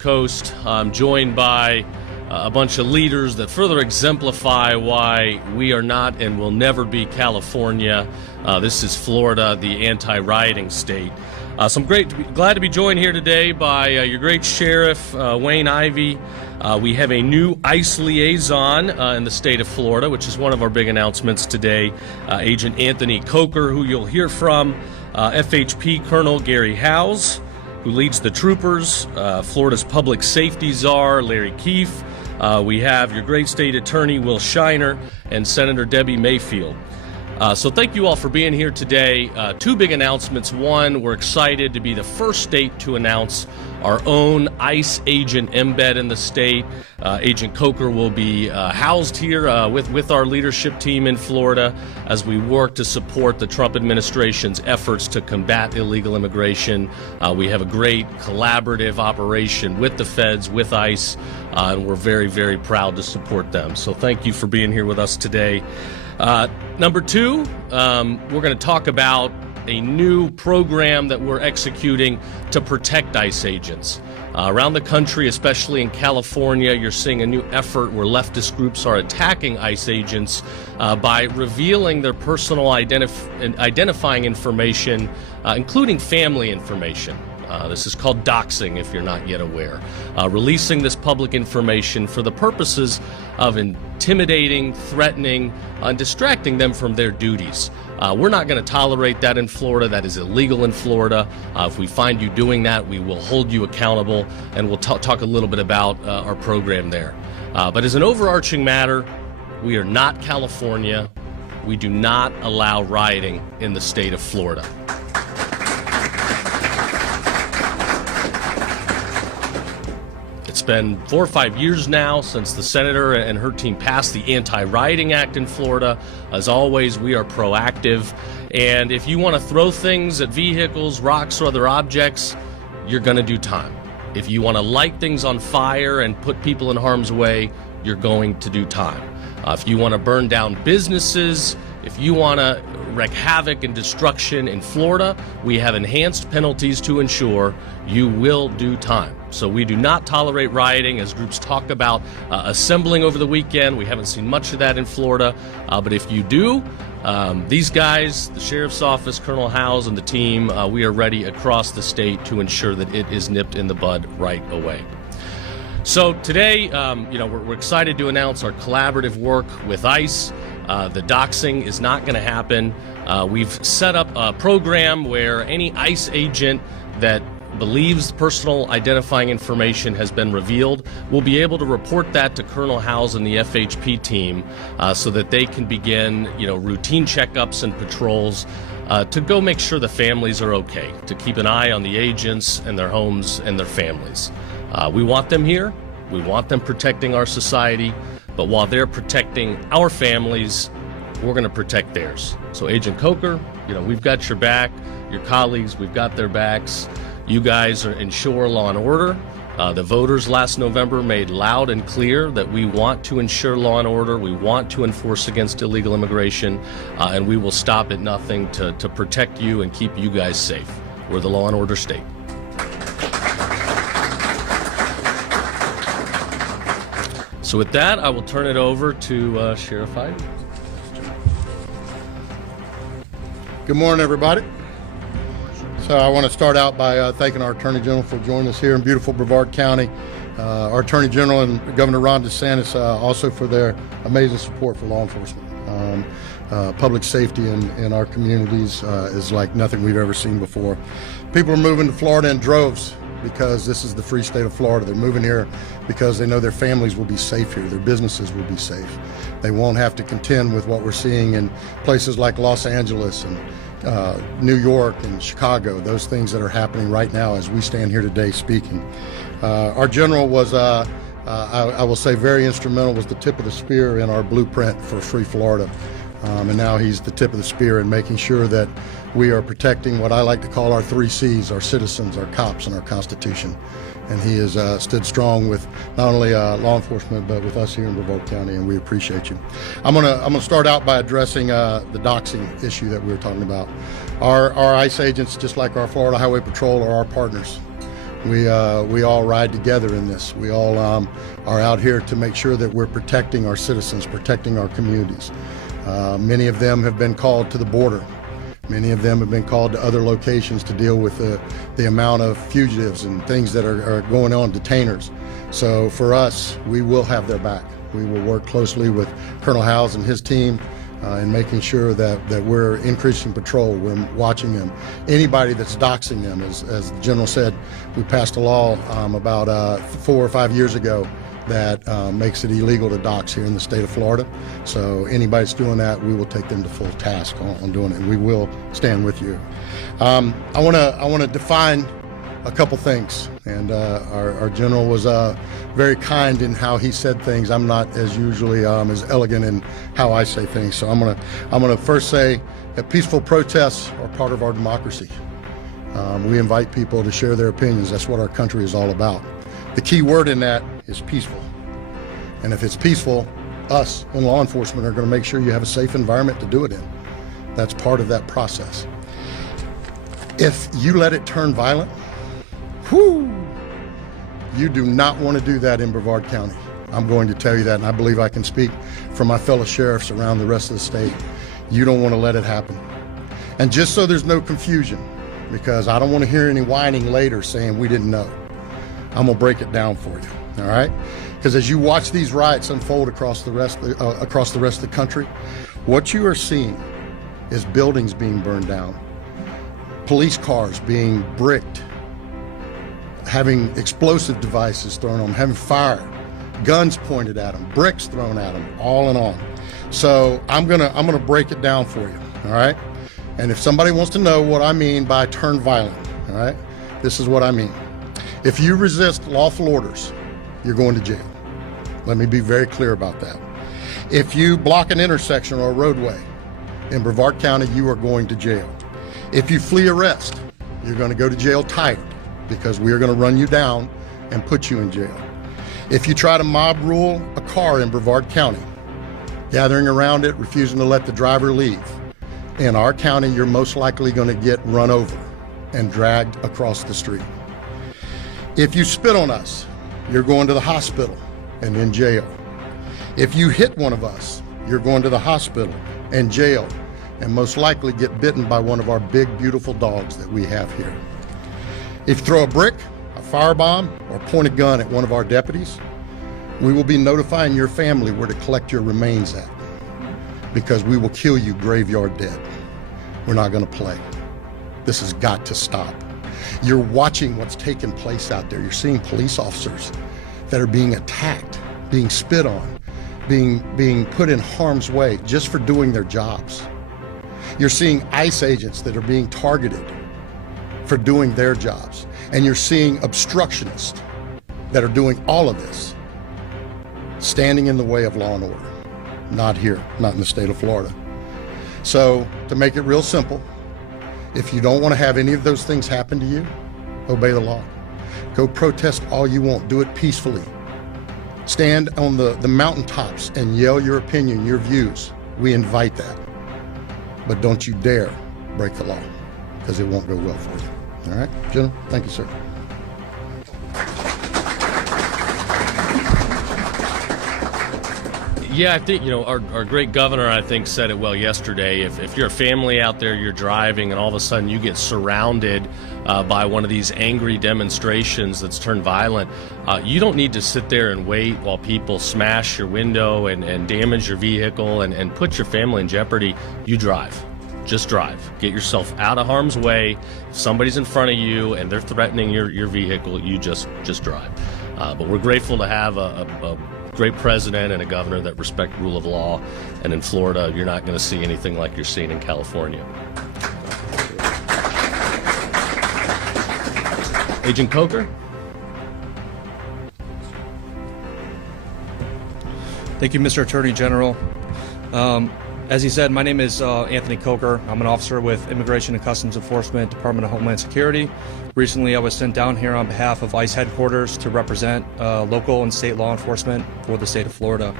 Coast. I'm joined by a bunch of leaders that further exemplify why we are not and will never be California. This is Florida, the anti-rioting state. So I'm glad to be joined here today by your great Sheriff, Wayne Ivey. We have a new ICE liaison in the state of Florida, which is one of our big announcements today. Agent Anthony Coker, who you'll hear from, FHP Colonel Gary Howes, who leads the troopers, Florida's public safety czar, Larry Keefe. We have your great state attorney, Will Shiner, and Senator Debbie Mayfield. So thank you all for being here today. Two big announcements. One, we're excited to be the first state to announce our own ICE agent embed in the state. Agent Coker will be housed here with our leadership team in Florida as we work to support the Trump administration's efforts to combat illegal immigration. We have a great collaborative operation with the feds, with ICE, and we're very, very proud to support them. So thank you for being here with us today. Number two, we're going to talk about a new program that we're executing to protect ICE agents. Around the country, especially in California, you're seeing a new effort where leftist groups are attacking ICE agents by revealing their personal identifying information, including family information. This is called doxing, if you're not yet aware. Releasing this public information for the purposes of intimidating, threatening, and distracting them from their duties. We're not going to tolerate that in Florida. That is illegal in Florida. If we find you doing that, we will hold you accountable, and we'll talk a little bit about our program there. But as an overarching matter, we are not California. We do not allow rioting in the state of Florida. It's been 4 or 5 years now since the senator and her team passed the Anti-Rioting Act in Florida. As always, we are proactive. And if you want to throw things at vehicles, rocks, or other objects, you're going to do time. If you want to light things on fire and put people in harm's way, you're going to do time. If you want to burn down businesses, if you want to wreak havoc and destruction in Florida, we have enhanced penalties to ensure you will do time. So we do not tolerate rioting, as groups talk about assembling over the weekend. We haven't seen much of that in Florida, but if you do, these guys, the Sheriff's Office, Colonel Howes, and the team, we are ready across the state to ensure that it is nipped in the bud right away. So today, we're excited to announce our collaborative work with ICE. The doxing is not going to happen. We've set up a program where any ICE agent that believes personal identifying information has been revealed will be able to report that to Colonel Howes and the FHP team so that they can begin, routine checkups and patrols to go make sure the families are okay, to keep an eye on the agents and their homes and their families. We want them here. We want them protecting our society. But while they're protecting our families, we're going to protect theirs. So Agent Coker, we've got your back. Your colleagues, we've got their backs. You guys ensure law and order. The voters last November made loud and clear that we want to ensure law and order. We want to enforce against illegal immigration, and we will stop at nothing to protect you and keep you guys safe. We're the law and order state. So with that, I will turn it over to Sheriff Ivey. Good morning, everybody. So I want to start out by thanking our Attorney General for joining us here in beautiful Brevard County. Our Attorney General and Governor Ron DeSantis also for their amazing support for law enforcement. Public safety in our communities is like nothing we've ever seen before. People are moving to Florida in droves because this is the free state of Florida. They're moving here because they know their families will be safe here, their businesses will be safe. They won't have to contend with what we're seeing in places like Los Angeles and New York and Chicago, those things that are happening right now as we stand here today speaking. Our general was, I will say, very instrumental, was the tip of the spear in our blueprint for free Florida. And now he's the tip of the spear in making sure that we are protecting what I like to call our 3 C's, our citizens, our cops, and our Constitution. And he has stood strong with not only law enforcement, but with us here in Brevard County, and we appreciate you. I'm gonna start out by addressing the doxing issue that we were talking about. Our ICE agents, just like our Florida Highway Patrol, are our partners. We all ride together in this. We all are out here to make sure that we're protecting our citizens, protecting our communities. Many of them have been called to the border. Many of them have been called to other locations to deal with the amount of fugitives and things that are going on, detainers. So for us, we will have their back. We will work closely with Colonel Howes and his team in making sure that we're increasing patrol, we're watching them. Anybody that's doxing them, as the General said, we passed a law about 4 or 5 years ago that makes it illegal to dox here in the state of Florida. So anybody that's doing that, we will take them to full task on doing it, and we will stand with you. I want to define a couple things, and our general was very kind in how he said things. I'm not as usually as elegant in how I say things, so I'm gonna first say that peaceful protests are part of our democracy. We invite people to share their opinions. That's what our country is all about. The key word in that is peaceful. And if it's peaceful, us in law enforcement are going to make sure you have a safe environment to do it in. That's part of that process. If you let it turn violent, whoo, you do not want to do that in Brevard County. I'm going to tell you that, and I believe I can speak for my fellow sheriffs around the rest of the state. You don't want to let it happen. And just so there's no confusion, because I don't want to hear any whining later saying we didn't know, I'm gonna break it down for you, all right? Because as you watch these riots unfold across the rest of the country, what you are seeing is buildings being burned down, police cars being bricked, having explosive devices thrown on them, having fire, guns pointed at them, bricks thrown at them, all in all. So I'm gonna break it down for you, all right? And if somebody wants to know what I mean by turn violent, all right, this is what I mean. If you resist lawful orders, you're going to jail. Let me be very clear about that. If you block an intersection or a roadway in Brevard County, you are going to jail. If you flee arrest, you're going to go to jail tired, because we are going to run you down and put you in jail. If you try to mob rule a car in Brevard County, gathering around it, refusing to let the driver leave, in our county, you're most likely going to get run over and dragged across the street. If you spit on us, you're going to the hospital and in jail. If you hit one of us, you're going to the hospital and jail, and most likely get bitten by one of our big, beautiful dogs that we have here. If you throw a brick, a firebomb, or point a gun at one of our deputies, we will be notifying your family where to collect your remains at, because we will kill you graveyard dead. We're not going to play. This has got to stop. You're watching what's taking place out there. You're seeing police officers that are being attacked, being spit on, being put in harm's way just for doing their jobs. You're seeing ICE agents that are being targeted for doing their jobs. And you're seeing obstructionists that are doing all of this, standing in the way of law and order. Not here, not in the state of Florida. So to make it real simple, if you don't want to have any of those things happen to you, obey the law. Go protest all you want. Do it peacefully. Stand on the mountaintops and yell your opinion, your views. We invite that. But don't you dare break the law, because it won't go well for you. All right, General? Thank you, sir. Yeah, I think, our great governor, I think, said it well yesterday. If you're a family out there, you're driving, and all of a sudden you get surrounded by one of these angry demonstrations that's turned violent, you don't need to sit there and wait while people smash your window and damage your vehicle and put your family in jeopardy. You drive. Just drive. Get yourself out of harm's way. If somebody's in front of you and they're threatening your vehicle, you just drive. But we're grateful to have a great president and a governor that respect rule of law. And in Florida, you're not going to see anything like you're seeing in California. Agent Coker? Thank you, Mr. Attorney General. As he said, my name is Anthony Coker. I'm an officer with Immigration and Customs Enforcement, Department of Homeland Security. Recently, I was sent down here on behalf of ICE headquarters to represent local and state law enforcement for the state of Florida.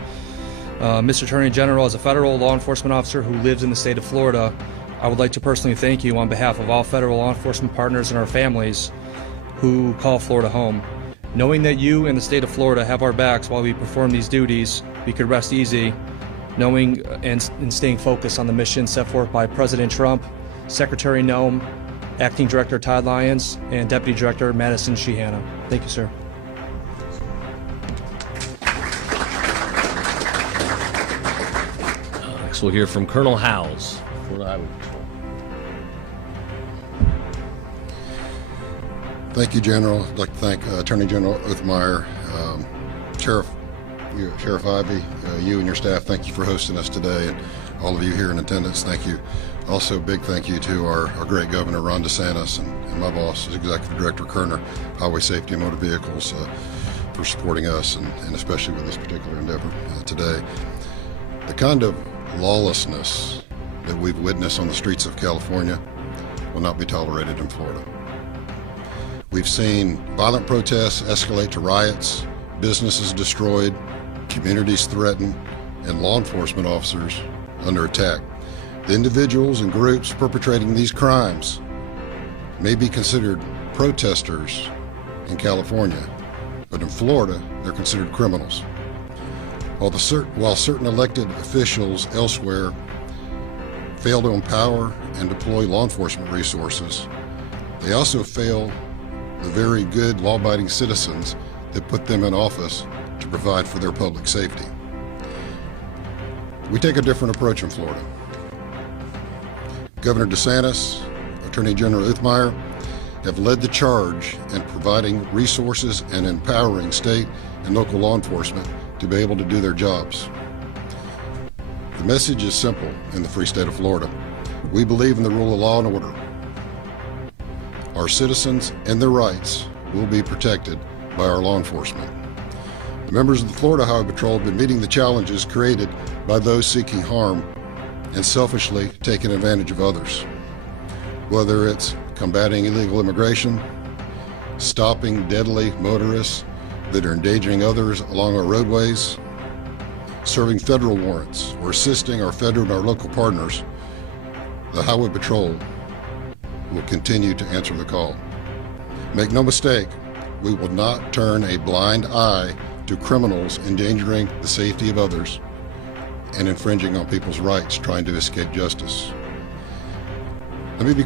Mr. Attorney General, as a federal law enforcement officer who lives in the state of Florida, I would like to personally thank you on behalf of all federal law enforcement partners and our families who call Florida home. Knowing that you and the state of Florida have our backs while we perform these duties, we could rest easy, knowing and staying focused on the mission set forth by President Trump, Secretary Noem, Acting Director Todd Lyons, and Deputy Director Madison Sheehanna. Thank you, sir. Next, we'll hear from Colonel Howes, Florida Highway Patrol. Thank you, General. I'd like to thank Attorney General Othmeyer, Sheriff Ivey, you and your staff. Thank you for hosting us today, and all of you here in attendance. Thank you. Also, big thank you to our great Governor Ron DeSantis and my boss, Executive Director Kerner, Highway Safety and Motor Vehicles, for supporting us and especially with this particular endeavor today. The kind of lawlessness that we've witnessed on the streets of California will not be tolerated in Florida. We've seen violent protests escalate to riots, businesses destroyed, communities threatened, and law enforcement officers under attack. The individuals and groups perpetrating these crimes may be considered protesters in California, but in Florida, they're considered criminals. While certain elected officials elsewhere fail to empower and deploy law enforcement resources, they also fail the very good law-abiding citizens that put them in office to provide for their public safety. We take a different approach in Florida. Governor DeSantis, Attorney General Othmeyer have led the charge in providing resources and empowering state and local law enforcement to be able to do their jobs. The message is simple in the free state of Florida. We believe in the rule of law and order. Our citizens and their rights will be protected by our law enforcement. The members of the Florida Highway Patrol have been meeting the challenges created by those seeking harm and selfishly taking advantage of others. Whether it's combating illegal immigration, stopping deadly motorists that are endangering others along our roadways, serving federal warrants, or assisting our federal and our local partners, the Highway Patrol will continue to answer the call. Make no mistake, we will not turn a blind eye to criminals endangering the safety of others and infringing on people's rights trying to escape justice. Let me be